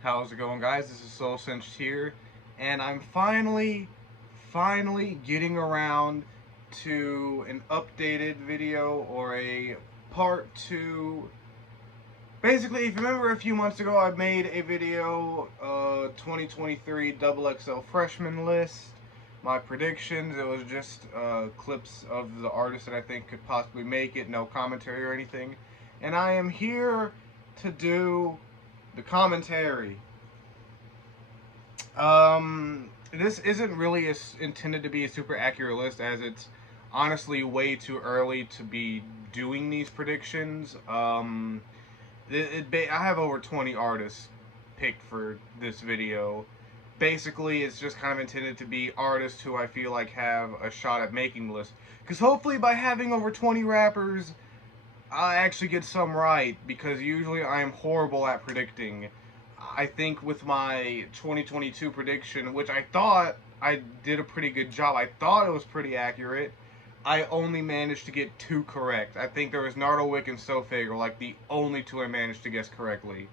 How's it going, guys? This is Soul Cinched here, and I'm finally getting around to an updated video or a part 2. Basically, if you remember a few months ago, I made a video, 2023 XXL freshman list, my predictions. It was just clips of the artists that I think could possibly make it, no commentary or anything. And I am here to do the commentary. This isn't really intended to be a super accurate list, as it's honestly way too early to be doing these predictions. I have over 20 artists picked for this video. Basically, it's just kind of intended to be artists who I feel like have a shot at making the list. Because hopefully by having over 20 rappers, I actually get some right, because usually I am horrible at predicting. I think with my 2022 prediction, which I thought I did a pretty good job, I thought it was pretty accurate, I only managed to get 2 correct. I think there was Nardowick and Sofig are like the only 2 I managed to guess correctly.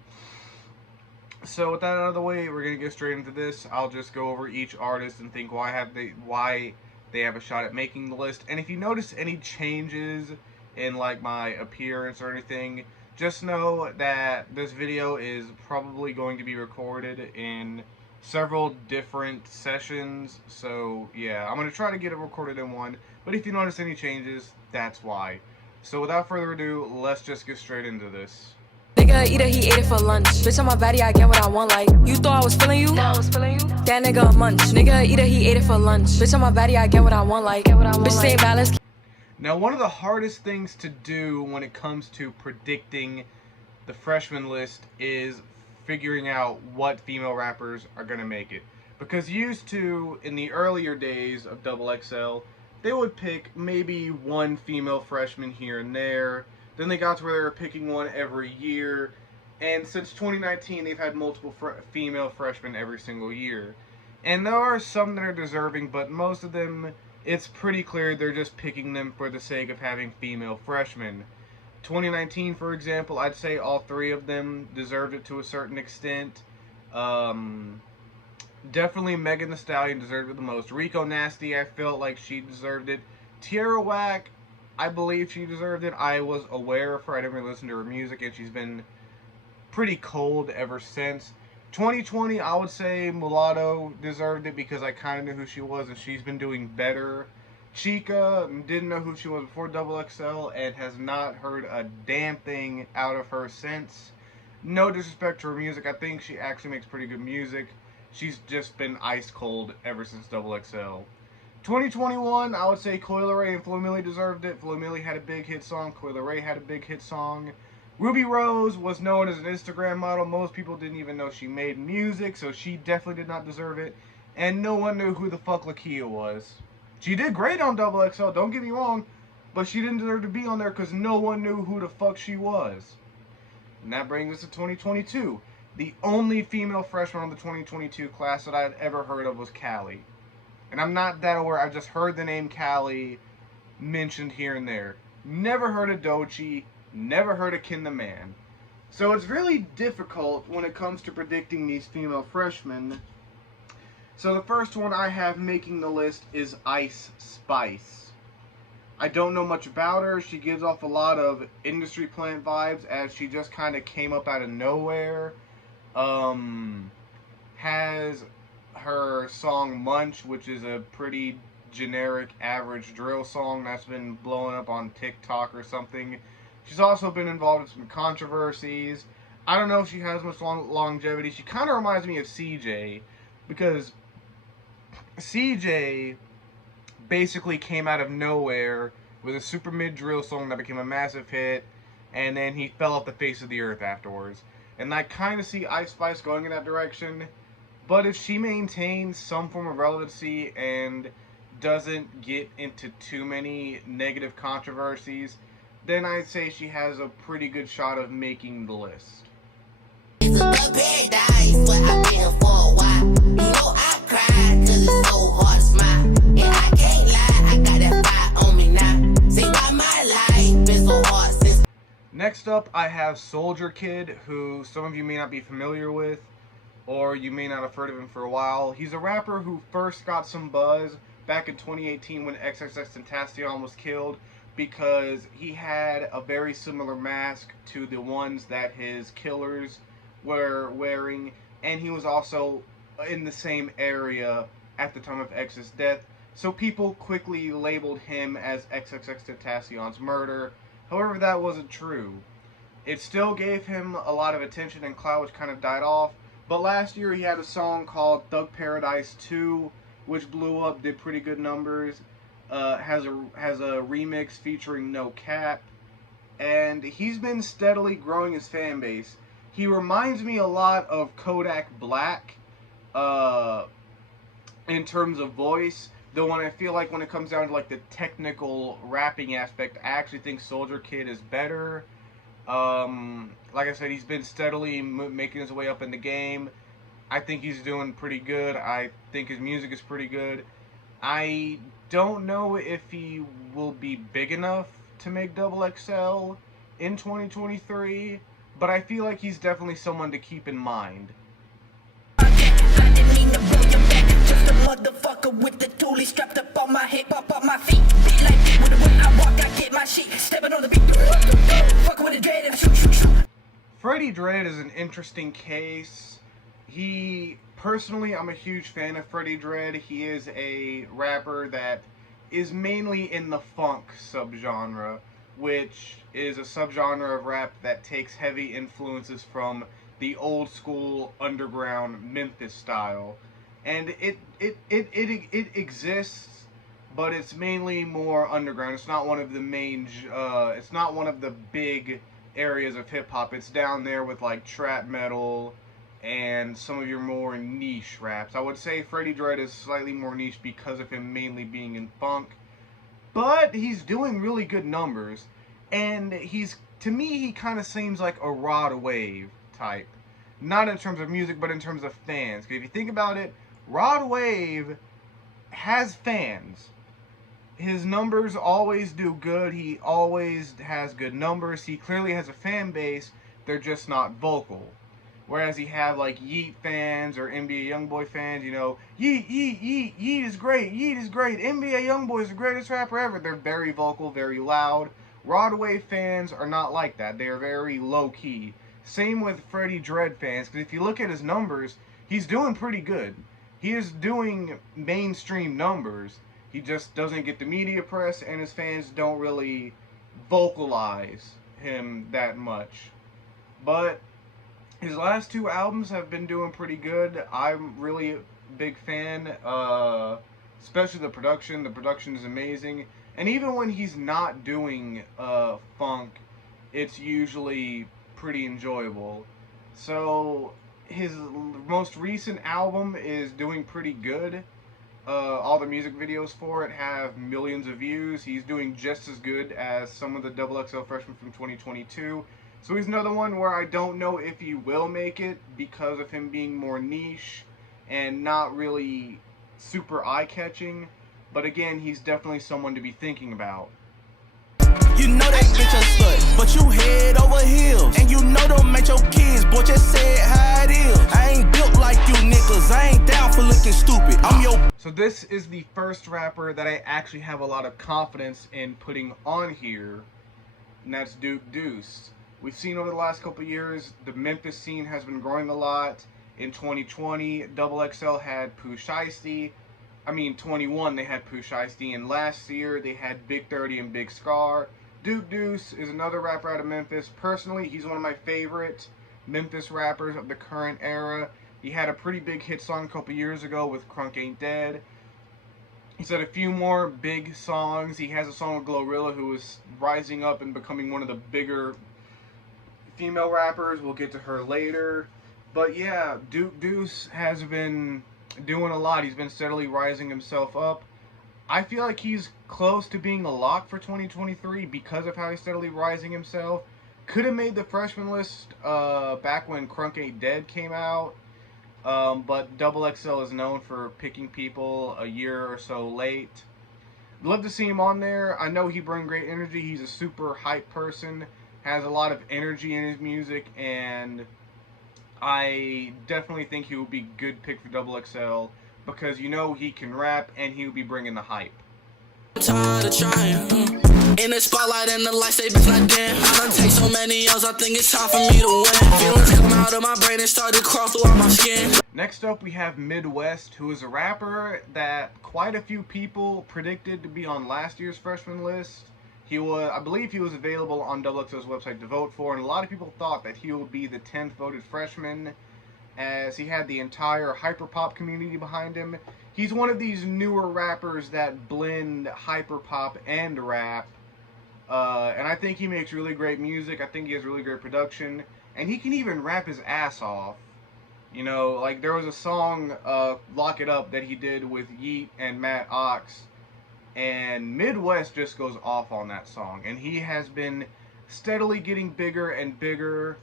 So with that out of the way, we're going to get straight into this. I'll just go over each artist and think why they have a shot at making the list. And if you notice any changes in like my appearance or anything, just know that this video is probably going to be recorded in several different sessions. So yeah, I'm going to try to get it recorded in one. But if you notice any changes, that's why. So without further ado, let's just get straight into this. Nigga eat it, he ate it for lunch. Bitch on my body, I get what I want. Like, you thought I was feeling you? I was feeling you. That nigga a munch. Nigga eat it, he ate it for lunch. Bitch on my body, I get what I want. Like, bitch say balance. Now, one of the hardest things to do when it comes to predicting the freshman list is figuring out what female rappers are going to make it. Because used to, in the earlier days of XXL, they would pick maybe one female freshman here and there. Then they got to where they were picking one every year. And since 2019, they've had multiple female freshmen every single year. And there are some that are deserving, but most of them, it's pretty clear they're just picking them for the sake of having female freshmen. 2019, for example, I'd say all 3 of them deserved it to a certain extent. Definitely Megan Thee Stallion deserved it the most. Rico Nasty, I felt like she deserved it. Tierra Whack, I believe she deserved it. I was aware of her. I didn't really listen to her music, and she's been pretty cold ever since. 2020, I would say Mulatto deserved it because I kind of knew who she was, and she's been doing better. Chica, didn't know who she was before XXL and has not heard a damn thing out of her since. No disrespect to her music, I think she actually makes pretty good music. She's just been ice cold ever since XXL. 2021, I would say Coi Leray and Flo Milli deserved it. Flo Milli had a big hit song, Coi Leray had a big hit song. Ruby Rose was known as an Instagram model. Most people didn't even know she made music, so she definitely did not deserve it. And no one knew who the fuck Lakia was. She did great on XXL, don't get me wrong, but she didn't deserve to be on there because no one knew who the fuck she was. And that brings us to 2022. The only female freshman on the 2022 class that I had ever heard of was Callie. And I'm not that aware, I've just heard the name Callie mentioned here and there. Never heard of Doechii, never heard of Kin the Man. So it's really difficult when it comes to predicting these female freshmen. So the first one I have making the list is Ice Spice. I don't know much about her. She gives off a lot of industry plant vibes, as she just kind of came up out of nowhere. Has her song Munch, which is a pretty generic average drill song that's been blowing up on TikTok or something. She's also been involved in some controversies. I don't know if she has much longevity. She kind of reminds me of CJ, because CJ basically came out of nowhere with a super mid drill song that became a massive hit, and then he fell off the face of the earth afterwards. And I kind of see Ice Spice going in that direction, but if she maintains some form of relevancy and doesn't get into too many negative controversies, then I'd say she has a pretty good shot of making the list. It's a good paradise, but I've been here for a while. You know I cried, cause it's so hard to smile. And I can't lie, I got that fire on me now. Say why my life been so hard since. Next up, I have Soldier Kid, who some of you may not be familiar with. or you may not have heard of him for a while. He's a rapper who first got some buzz back in 2018 when XXXTentacion was killed, because he had a very similar mask to the ones that his killers were wearing, and he was also in the same area at the time of X's death, so people quickly labeled him as XXXTentacion's murder. However, that wasn't true. It still gave him a lot of attention and clout, which kind of died off. But last year he had a song called Thug Paradise 2, which blew up, did pretty good numbers. Has a remix featuring No Cap, and he's been steadily growing his fan base. He reminds me a lot of Kodak Black in terms of voice. Though when I feel like when it comes down to like the technical rapping aspect, I actually think Soldier Kid is better. Like I said, he's been steadily making his way up in the game. I think he's doing pretty good. I think his music is pretty good. I don't know if he will be big enough to make XXL in 2023, but I feel like he's definitely someone to keep in mind. Just a motherfucker with the toolie strapped up on my hip, up on my feet. Beat like when I walk, I get my shit. Stepping on the beat. Fuck with the dread and shoot. Freddie Dread is an interesting case. Personally, I'm a huge fan of Freddie Dread. He is a rapper that is mainly in the funk subgenre, which is a subgenre of rap that takes heavy influences from the old school underground Memphis style. And it exists, but it's mainly more underground. It's not one of the main, it's not one of the big areas of hip hop. It's down there with like trap metal and some of your more niche raps. I would say Freddie Dread is slightly more niche because of him mainly being in funk, but he's doing really good numbers. And to me, he kind of seems like a Rod Wave type. Not in terms of music, but in terms of fans. Because if you think about it, Rod Wave has fans. His numbers always do good. He always has good numbers. He clearly has a fan base. They're just not vocal. Whereas you have like Yeet fans or NBA Youngboy fans, you know, Yeet is great. Yeet is great. NBA Youngboy is the greatest rapper ever. They're very vocal, very loud. Rod Wave fans are not like that. They are very low key. Same with Freddie Dread fans, because if you look at his numbers, he's doing pretty good. He is doing mainstream numbers. He just doesn't get the media press, and his fans don't really vocalize him that much. But his last two albums have been doing pretty good. I'm really a big fan, especially the production. The production is amazing. And even when he's not doing funk, it's usually pretty enjoyable. So his most recent album is doing pretty good. All the music videos for it have millions of views. He's doing just as good as some of the XXL freshmen from 2022. So he's another one where I don't know if he will make it because of him being more niche and not really super eye-catching. But again, he's definitely someone to be thinking about. You know that bitch a slut, but you head over heels. And you know don't make your kids, boy, just say it how it is. I ain't built like you niggas, I ain't down for looking stupid. I'm your... So this is the first rapper that I actually have a lot of confidence in putting on here, and that's Deuce. We've seen over the last couple of years, the Memphis scene has been growing a lot. In 2020, XXL had Pooh Shiesty. 21 they had Pooh Shiesty, and last year they had Big 30 and Big Scar. Deuce is another rapper out of Memphis. Personally, he's one of my favorite Memphis rappers of the current era. He had a pretty big hit song a couple years ago with Crunk Ain't Dead. He's had a few more big songs. He has a song with GloRilla, who is rising up and becoming one of the bigger female rappers. We'll get to her later. But yeah, Deuce has been doing a lot. He's been steadily rising himself up. I feel like he's close to being a lock for 2023 because of how he's steadily rising himself. Could have made the freshman list back when Crunk Ain't Dead came out, but XXL is known for picking people a year or so late. Love to see him on there. I know he brings great energy. He's a super hype person, has a lot of energy in his music, and I definitely think he would be good pick for Double XL because you know he can rap and he would be bringing the hype. Tired of trying. In the spotlight and the lights, they bitch not dim. I done take so many years, I think it's time for me to win. Feelings come out of my brain and start to crawl throughout my skin. Next up, we have Midwest, who is a rapper that quite a few people predicted to be on last year's freshman list. I believe he was available on XXL's website to vote for, and a lot of people thought that he would be the 10th voted freshman, as he had the entire Hyperpop community behind him. He's one of these newer rappers that blend Hyperpop and rap, and I think he makes really great music. I think he has really great production, and he can even rap his ass off. You know, like there was a song, Lock It Up, that he did with Yeet and Matt Ox, and Midwest just goes off on that song, and he has been steadily getting bigger and bigger,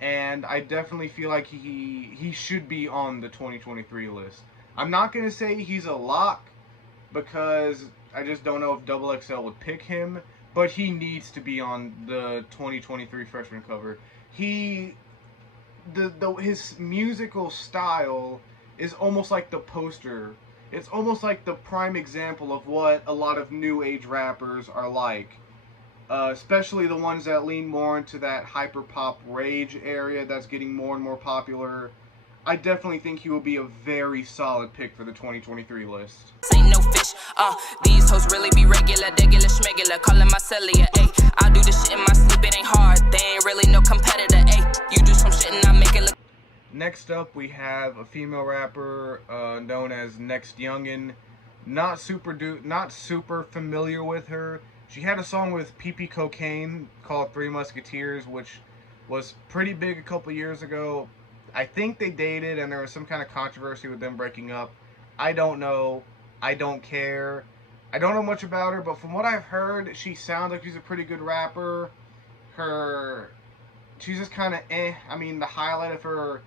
and I definitely feel like he should be on the 2023 list. I'm not going to say he's a lock, because I just don't know if XXL would pick him, but he needs to be on the 2023 freshman cover. His musical style is almost like the poster. It's almost like the prime example of what a lot of new age rappers are like. Especially the ones that lean more into that hyperpop rage area that's getting more and more popular. I definitely think he will be a very solid pick for the 2023 list. Ain't no fish, these hoes really be regular, schmegular, calling my cellular, ayy. I do this shit in my sleep, it ain't hard, they ain't really no competitor, ayy. You do some shit and I make it look. Next up, we have a female rapper known as Next Youngin. Not super familiar with her. She had a song with PP Cocaine called Three Musketeers, which was pretty big a couple years ago. I think they dated and there was some kind of controversy with them breaking up. I don't know. I don't care. I don't know much about her, but from what I've heard, she sounds like she's a pretty good rapper. She's just kind of eh. I mean, the highlight of her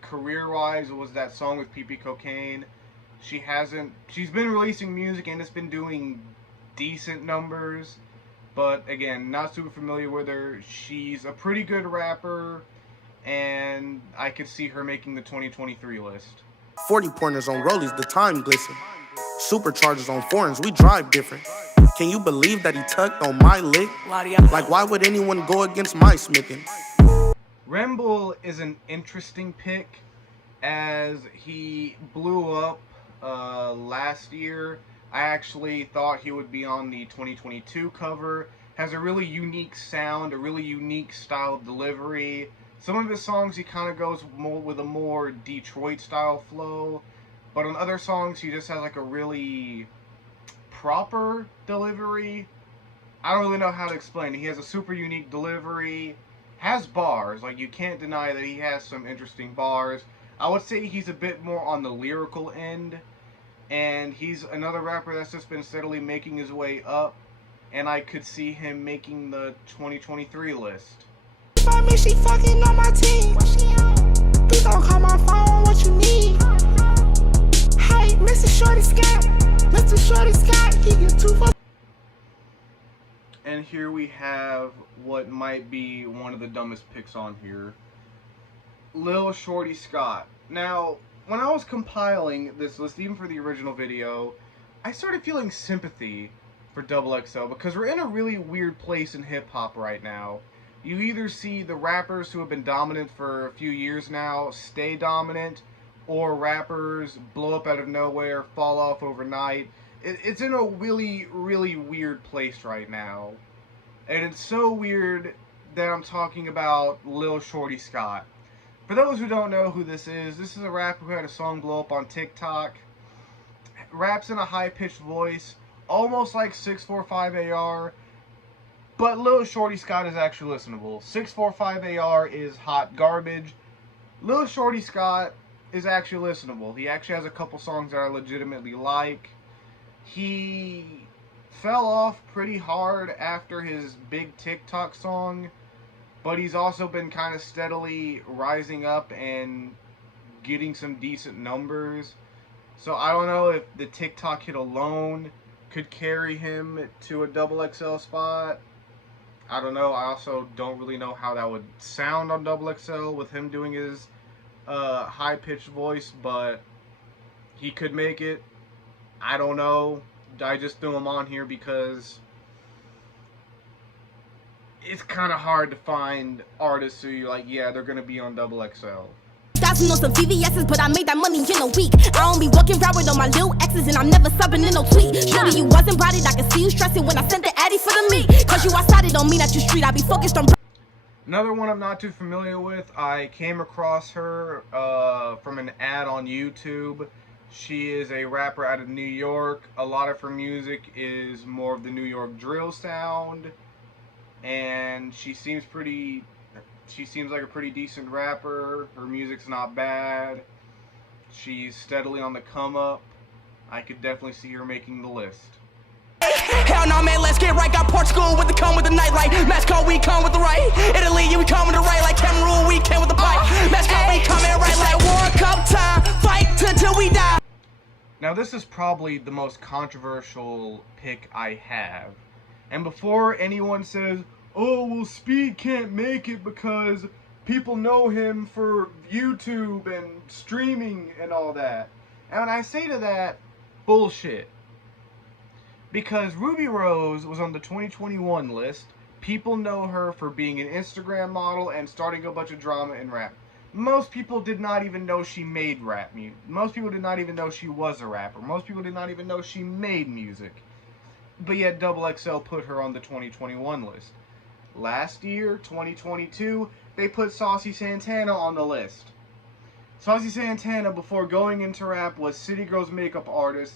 career-wise was that song with PP Cocaine. She's been releasing music and it's been doing decent numbers, but again, not super familiar with her. She's a pretty good rapper, and I could see her making the 2023 list. 40 pointers on rollies, the time glisten. Superchargers on foreigns, we drive different. Can you believe that he tucked on my lick? Like, why would anyone go against my smicking? Ramble is an interesting pick, as he blew up last year. I actually thought he would be on the 2022 cover. Has a really unique sound, a really unique style of delivery. Some of his songs he kind of goes more with a more Detroit style flow, but on other songs he just has like a really proper delivery. I don't really know how to explain it. He has a super unique delivery, has bars, like you can't deny that he has some interesting bars. I would say he's a bit more on the lyrical end, and he's another rapper that's just been steadily making his way up, and I could see him making the 2023 list. For me, she fucking on my team. Please don't call my phone, what you need? Hey, Mr. Shorty Scott, Mr. Shorty Scott, he get too fucking. And here we have what might be one of the dumbest picks on here. Lil Shorty Scott. Now, when I was compiling this list, even for the original video, I started feeling sympathy for XXL because we're in a really weird place in hip-hop right now. You either see the rappers who have been dominant for a few years now stay dominant, or rappers blow up out of nowhere, fall off overnight. It's in a really, really weird place right now. And it's so weird that I'm talking about Lil Shorty Scott. For those who don't know who this is a rapper who had a song blow up on TikTok. Raps in a high-pitched voice, almost like 645 AR. But Lil Shorty Scott is actually listenable. 645 AR is hot garbage. Lil Shorty Scott is actually listenable. He actually has a couple songs that I legitimately like. He fell off pretty hard after his big TikTok song, but he's also been kind of steadily rising up and getting some decent numbers. So I don't know if the TikTok hit alone could carry him to a XXL spot. I don't know. I also don't really know how that would sound on XXL with him doing his high-pitched voice, but he could make it. I don't know. I just threw him on here because it's kind of hard to find artists who you're like, yeah, they're gonna be on XXL. Thousand on some VVS's, but I made that money in a week. I don't be walking around with all my little exes, and I'm never subbing in no tweet. Shorty, you wasn't about it, I could see you stressing when I sent the Addy for the meat. Cause you outside, it don't mean that you street, I be focused on. Another one I'm not too familiar with, I came across her from an ad on YouTube. She is a rapper out of New York. A lot of her music is more of the New York drill sound. And she seems like a pretty decent rapper. Her music's not bad. She's steadily on the come up. I could definitely see her making the list. Hell no, man, let's get right. Got Portugal with the come with the nightlight. Mexico, we come with the right. Italy, we come with the right. Like Cameroon, we came with the pipe. Mexico, we coming right like World Cup time. Fight till we die. Now, this is probably the most controversial pick I have. And before anyone says, oh, well, Speed can't make it because people know him for YouTube and streaming and all that. And when I say to that, bullshit. Because Ruby Rose was on the 2021 list. People know her for being an Instagram model and starting a bunch of drama in rap. Most people did not even know she made rap music. Most people did not even know she was a rapper. Most people did not even know she made music. But yet XXL put her on the 2021 list. Last year, 2022, they put Saucy Santana on the list. Saucy Santana, before going into rap, was City Girls makeup artist,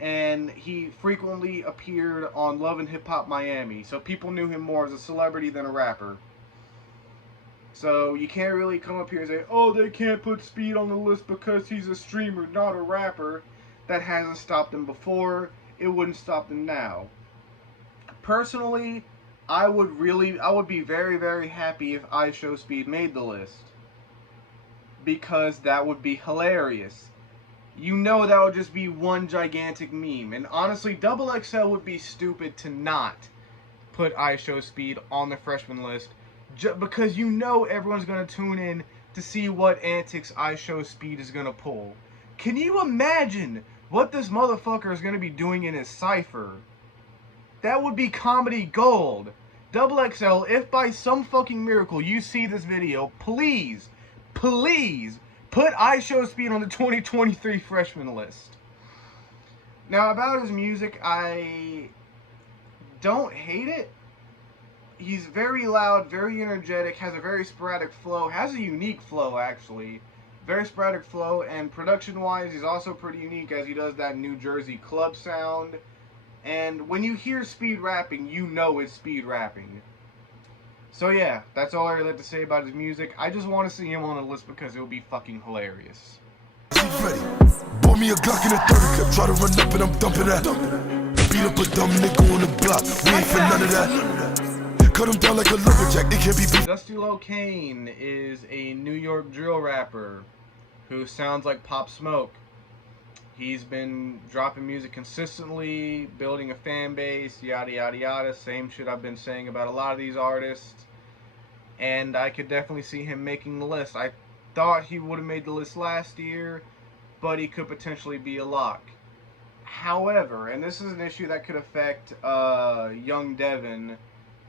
and he frequently appeared on Love and Hip Hop Miami, so people knew him more as a celebrity than a rapper. So you can't really come up here and say, oh, they can't put Speed on the list because he's a streamer, not a rapper. That hasn't stopped him before. It wouldn't stop them now. Personally, I would be very, very happy if IShowSpeed made the list. Because that would be hilarious. You know that would just be one gigantic meme. And honestly, XXL would be stupid to not put IShowSpeed on the freshman list. Because you know everyone's going to tune in to see what antics IShowSpeed is going to pull. Can you imagine what this motherfucker is going to be doing in his cypher? That would be comedy gold. XXL, if by some fucking miracle you see this video, please, please put IShowSpeed on the 2023 freshman list. Now, about his music, I don't hate it. He's very loud, very energetic, has a very sporadic flow, has a unique flow, actually. Very sporadic flow, and production-wise, he's also pretty unique as he does that New Jersey club sound. And when you hear Speed rapping, you know it's Speed rapping. So yeah, that's all I really have to say about his music. I just want to see him on the list because it would be fucking hilarious. Ready. Bought me a Glock in a 30 clip, try to run up and I'm dumping that. Beat up a dumb nigga on the block, we ain't for none of that. Cut him down like a lumberjack, it can't be beat. Dusty Locane is a New York drill rapper who sounds like Pop Smoke. He's been dropping music consistently, building a fan base, yada yada yada. Same shit I've been saying about a lot of these artists. And I could definitely see him making the list. I thought he would have made the list last year, but he could potentially be a lock. However, and this is an issue that could affect Young Devin,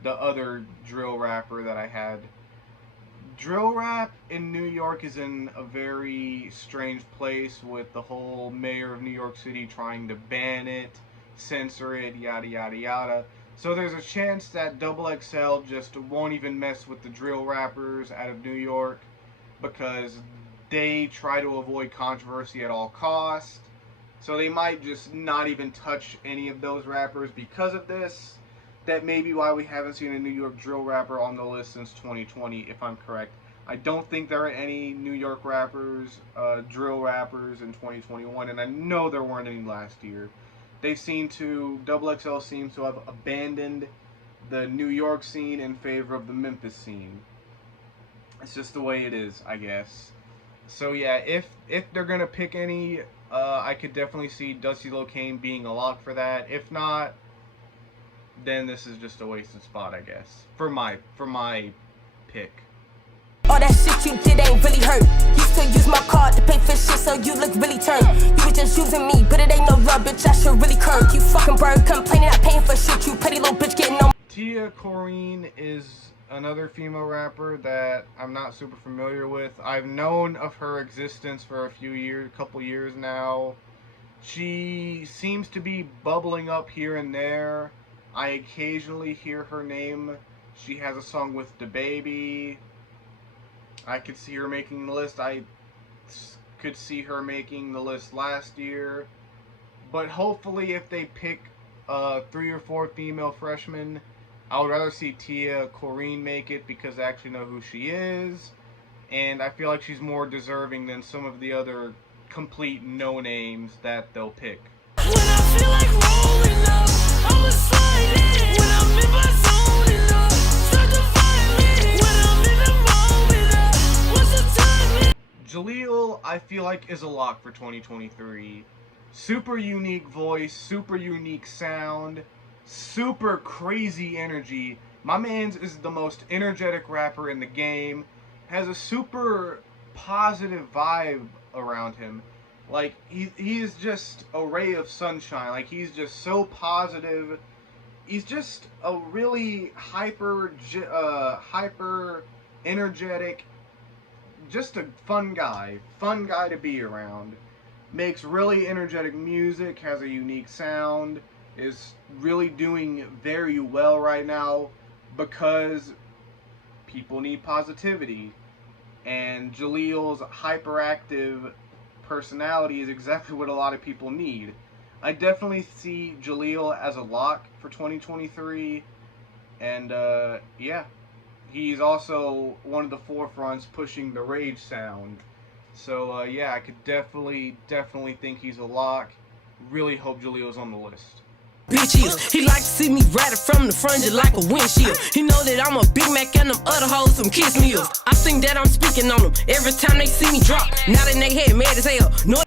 the other drill rapper that I had. Drill rap in New York is in a very strange place with the whole mayor of New York City trying to ban it, censor it, yada yada yada. So there's a chance that XXL just won't even mess with the drill rappers out of New York because they try to avoid controversy at all costs. So they might just not even touch any of those rappers because of this. That may be why we haven't seen a New York drill rapper on the list since 2020, if I'm correct. I don't think there are any New York rappers, drill rappers in 2021, and I know there weren't any last year. XXL seems to have abandoned the New York scene in favor of the Memphis scene. It's just the way it is, I guess. So yeah, if they're gonna pick any, I could definitely see Dusty Locane being a lock for that. If not, then this is just a wasted spot, I guess. For my pick. All that shit you did ain't really hurt. Used so use my card to pay for shit, so you look really turned. You was just using me, but it ain't no rub, bitch, I should really curb. You fucking bird, complaining not paying for shit, you petty little bitch getting on. Tia Corine is another female rapper that I'm not super familiar with. I've known of her existence for a couple years now. She seems to be bubbling up here and there. I occasionally hear her name. She has a song with DaBaby. I could see her making the list. I could see her making the list last year. But hopefully if they pick 3 or 4 female freshmen, I would rather see Tia Corine make it because I actually know who she is. And I feel like she's more deserving than some of the other complete no-names that they'll pick. When I feel like rolling up, I'ma slide in. When I'm in my zone and up, start to find me. When I'm in the moment, what's the time? Jaleel, I feel like, is a lock for 2023. Super unique voice, super unique sound, super crazy energy. My man's is the most energetic rapper in the game. Has a super positive vibe around him. Like, he is just a ray of sunshine. Like, he's just so positive. He's just a really hyper energetic, just a fun guy to be around. Makes really energetic music, has a unique sound, is really doing very well right now because people need positivity. And Jaleel's hyperactive personality is exactly what a lot of people need. I definitely see Jaleel as a lock for 2023. And yeah, he's also one of the forefronts pushing the rage sound. So yeah, I could definitely think he's a lock. Really hope Jaleel's on the list. Bitches, he like to see me rattle from the front just like a windshield. He know that I'm a Big Mac and them other hoes some kiss meals. I think that I'm speaking on them every time they see me drop. Now that they head mad as hell. No.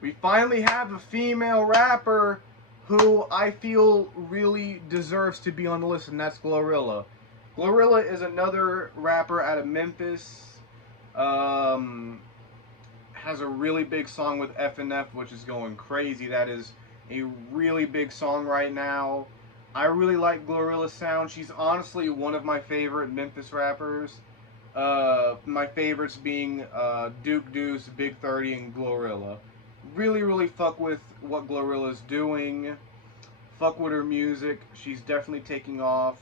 We finally have a female rapper who I feel really deserves to be on the list, and that's GloRilla. GloRilla is another rapper out of Memphis. Has a really big song with FNF, which is going crazy. That is a really big song right now. I really like GloRilla's sound. She's honestly one of my favorite Memphis rappers. My favorites being Deuce, Big 30, and GloRilla. Really fuck with what GloRilla's doing. Fuck with her music. She's definitely taking off.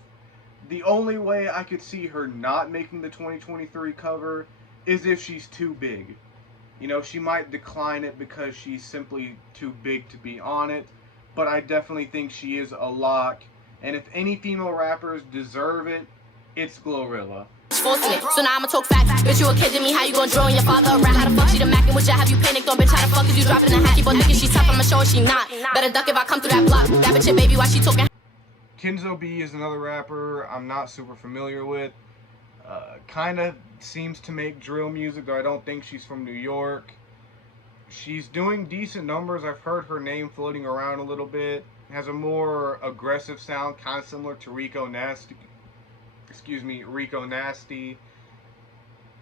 The only way I could see her not making the 2023 cover is if she's too big. You know, she might decline it because she's simply too big to be on it, but I definitely think she is a lock. And if any female rappers deserve it, it's GloRilla. Forcing it, so now I'ma talk facts. Bitch, you a kid to me, how you gon' draw your father around? How the fuck she the Mac and would ya have you panicked on? Bitch, how the fuck is you dropping the hat? Keep on thinking she's tough, I'ma show her she not. Better duck if I come through that block. That bitch, baby, why she talking? Kenzo Bee is another rapper I'm not super familiar with. Kind of seems to make drill music, though I don't think she's from New York. She's doing decent numbers. I've heard her name floating around a little bit. Has a more aggressive sound, kind of similar to Rico Nasty. Rico Nasty.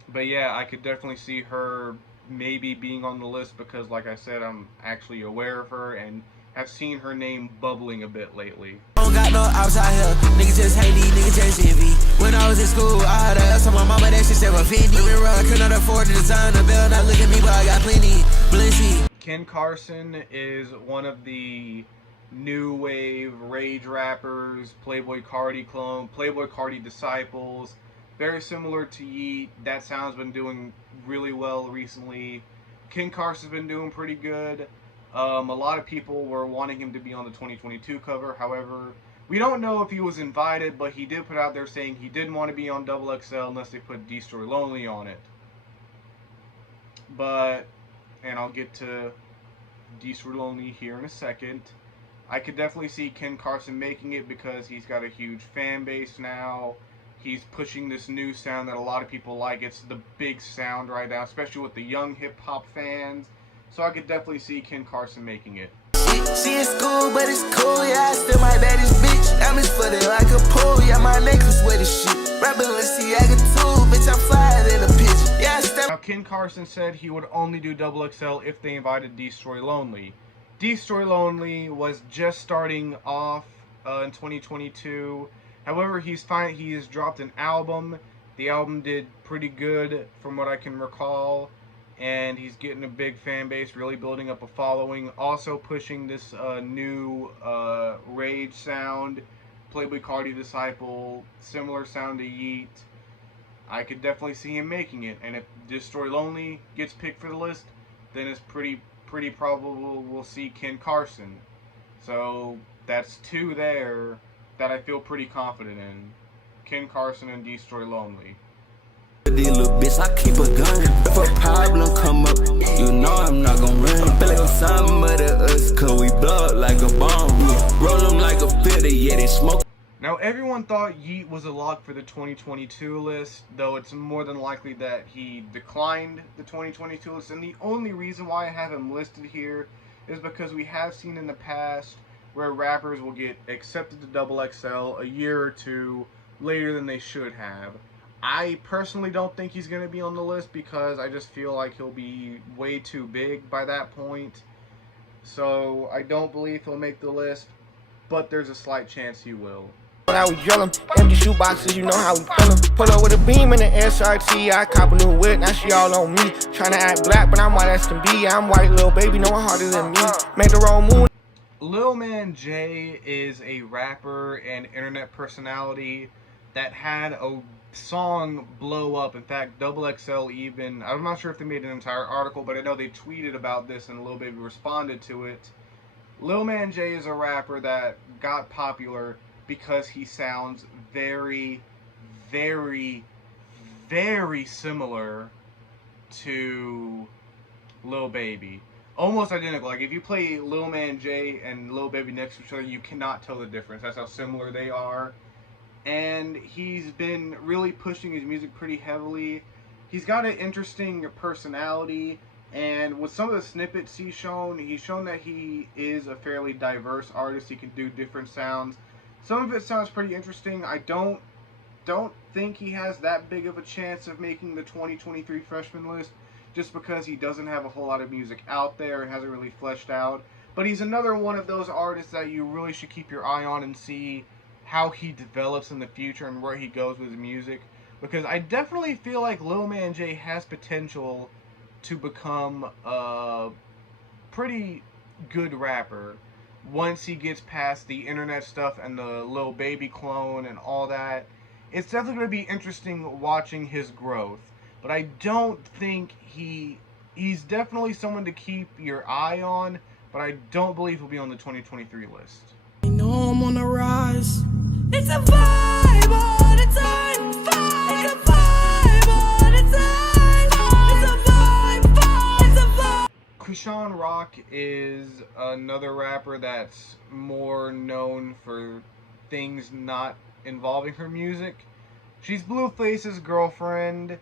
But yeah, I could definitely see her maybe being on the list because, like I said, I'm actually aware of her and have seen her name bubbling a bit lately. Don't got no outside here. Niggas just hate these, niggas just envy. When I was in school, I had to ask my mama that shit 750. Living around, could not afford to design a bill. Now look at me, but I got plenty. Blissy. Ken Carson is one of the new wave rage rappers, Playboy Carti clone, Playboy Carti disciples. Very similar to Yeet. That sound's been doing really well recently. Ken Carson's been doing pretty good. A lot of people were wanting him to be on the 2022 cover. However, we don't know if he was invited, but he did put out there saying he didn't want to be on XXL unless they put Destroy Lonely on it. But, and I'll get to Destroy Lonely here in a second. I could definitely see Ken Carson making it because he's got a huge fan base now. He's pushing this new sound that a lot of people like. It's the big sound right now, especially with the young hip-hop fans. So I could definitely see Ken Carson making it. She in school, but it's cool, yeah, I still my baddest bitch. Diamonds flooded like a pool, yeah, my necklace wet as shit. Rapping Balenciaga too, bitch, I'm flyer than a pigeon. Yeah, I step. Now, Ken Carson said he would only do XXL if they invited Destroy Lonely. Destroy Lonely was just starting off in 2022. However, he has dropped an album. The album did pretty good from what I can recall, and he's getting a big fan base, really building up a following. Also pushing this new rage sound, Playboy Carti disciple, similar sound to Yeet. I could definitely see him making it, and if Destroy Lonely gets picked for the list, then it's pretty probable we'll see Ken Carson. So that's two there that I feel pretty confident in. Ken Carson and Destroy Lonely. These little bitch, I keep a gun. If a problem come up, you know I'm not gon' run. Feel like I'm some of us, cause we blow up like a bomb. We roll them like a filter, yeah, they smoke. Now, everyone thought Yeet was a lock for the 2022 list, though it's more than likely that he declined the 2022 list. And the only reason why I have him listed here is because we have seen in the past where rappers will get accepted to XXL a year or two later than they should have. I personally don't think he's going to be on the list because I just feel like he'll be way too big by that point. So I don't believe he'll make the list, but there's a slight chance he will. When I was yelling, empty shoe boxes, you know how we feelin'. Pull up with a beam in the SRT, I cop a new whip, now she all on me. Tryna act black, but I'm white as can be. I'm white, little baby, no one harder than me. Made the wrong move. Yeet Man Jay is a rapper and internet personality that had a song blow up. In fact, XXL even, I'm not sure if they made an entire article, but I know they tweeted about this and Lil Baby responded to it. Yeet Man Jay is a rapper that got popular because he sounds very, very, very similar to Lil Baby. Almost identical. Like, if you play Yeet Man Jay and Lil Baby next to each other, you cannot tell the difference. That's how similar they are. And he's been really pushing his music pretty heavily. He's got an interesting personality, and with some of the snippets he's shown that he is a fairly diverse artist. He can do different sounds. Some of it sounds pretty interesting. I don't think he has that big of a chance of making the 2023 freshman list, just because he doesn't have a whole lot of music out there and hasn't really fleshed out. But he's another one of those artists that you really should keep your eye on and see how he develops in the future and where he goes with his music. Because I definitely feel like Yeet Man Jay has potential to become a pretty good rapper once he gets past the internet stuff and the Lil Baby clone and all that. It's definitely going to be interesting watching his growth. But I don't think he's definitely someone to keep your eye on, but I don't believe he'll be on the 2023 list. You know I'm on the rise. It's a vibe all the time. It's a vibe all the time. It's a vibe. It's a vibe. Chrisean Rock is another rapper that's more known for things not involving her music. She's Blueface's girlfriend.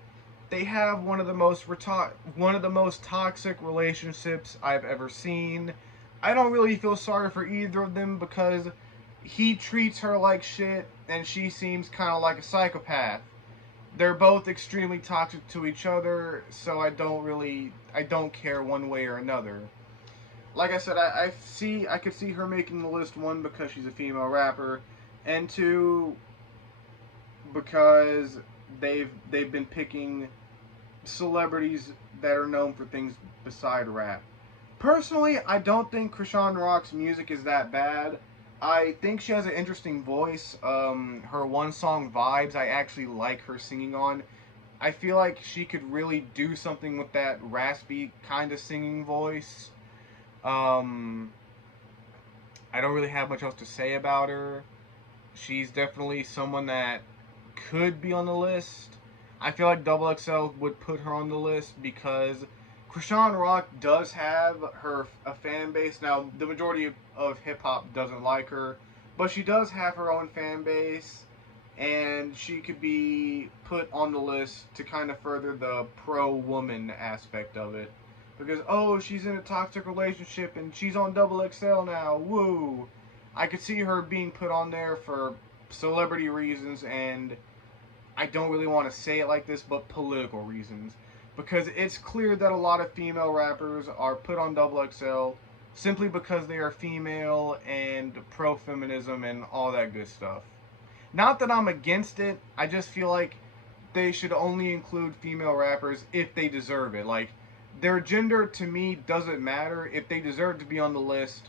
They have one of the most toxic relationships I've ever seen. I don't really feel sorry for either of them because he treats her like shit and she seems kind of like a psychopath. They're both extremely toxic to each other, so I don't care one way or another. Like I said, I could see her making the list, one, because she's a female rapper, and two, because they've been picking celebrities that are known for things beside rap. Personally, I don't think Chrisean Rock's music is that bad. I think she has an interesting voice. Her one song, Vibes, I actually like her singing on. I feel like she could really do something with that raspy kind of singing voice. I don't really have much else to say about her. She's definitely someone that could be on the list. I feel like XXL would put her on the list because Chrisean Rock does have a fan base. Now, the majority of hip-hop doesn't like her, but she does have her own fan base, and she could be put on the list to kind of further the pro-woman aspect of it. Because, oh, she's in a toxic relationship and she's on XXL now, woo! I could see her being put on there for celebrity reasons, and I don't really want to say it like this, but political reasons. Because it's clear that a lot of female rappers are put on XXL simply because they are female and pro-feminism and all that good stuff. Not that I'm against it, I just feel like they should only include female rappers if they deserve it. Like, their gender to me doesn't matter. If they deserve to be on the list,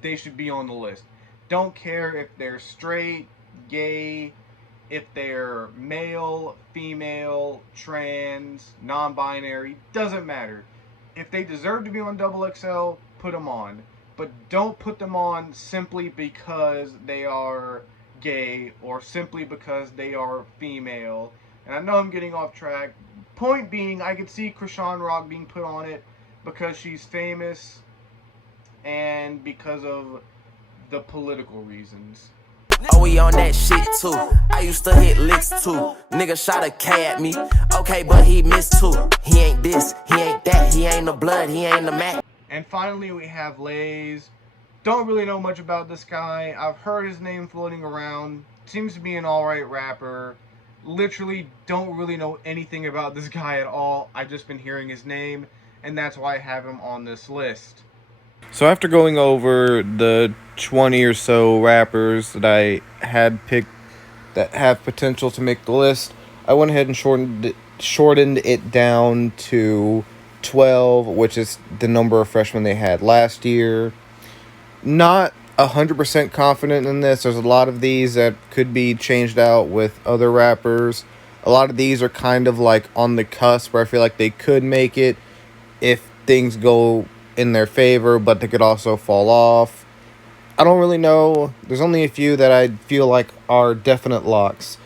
they should be on the list. Don't care if they're straight, gay, if they're male, female, trans, non-binary, doesn't matter. If they deserve to be on XXL, put them on. But don't put them on simply because they are gay or simply because they are female. And I know I'm getting off track. Point being, I could see Chrisean Rock being put on it because she's famous and because of the political reasons. Oh, we on that shit too. I used to hit licks too. Nigga shot a K at me. Okay, but he missed too. He ain't this, he ain't that. He ain't the blood, he ain't the Mac. And finally we have Lays. Don't really know much about this guy. I've heard his name floating around. Seems to be an alright rapper. Literally don't really know anything about this guy at all. I've just been hearing his name, and that's why I have him on this list. So after going over the 20 or so rappers that I had picked that have potential to make the list, I went ahead and shortened it down to 12, which is the number of freshmen they had last year. Not 100% confident in this. There's a lot of these that could be changed out with other rappers. A lot of these are kind of like on the cusp where I feel like they could make it if things go in their favor, but they could also fall off. I don't really know. There's only a few that I feel like are definite locks.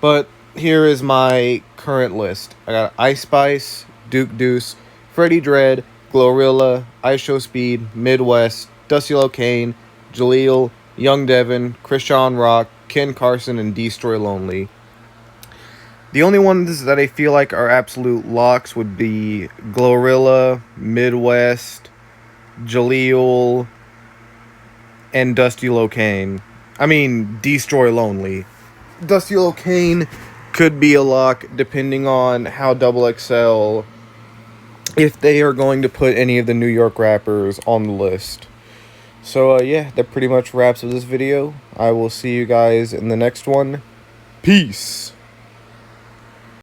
But here is my current list. I got Ice Spice, Deuce, Freddie Dread, GloRilla, IShowSpeed, Midwest, Dusty Locane, Jaleel, Young Devin, Chrisean Rock, Ken Carson, and Destroy Lonely. The only ones that I feel like are absolute locks would be GloRilla, Midwest, Jaleel, and Dusty Locane. I mean, Destroy Lonely. Dusty Locane could be a lock depending on how XXL, if they are going to put any of the New York rappers on the list. So, yeah, that pretty much wraps up this video. I will see you guys in the next one. Peace!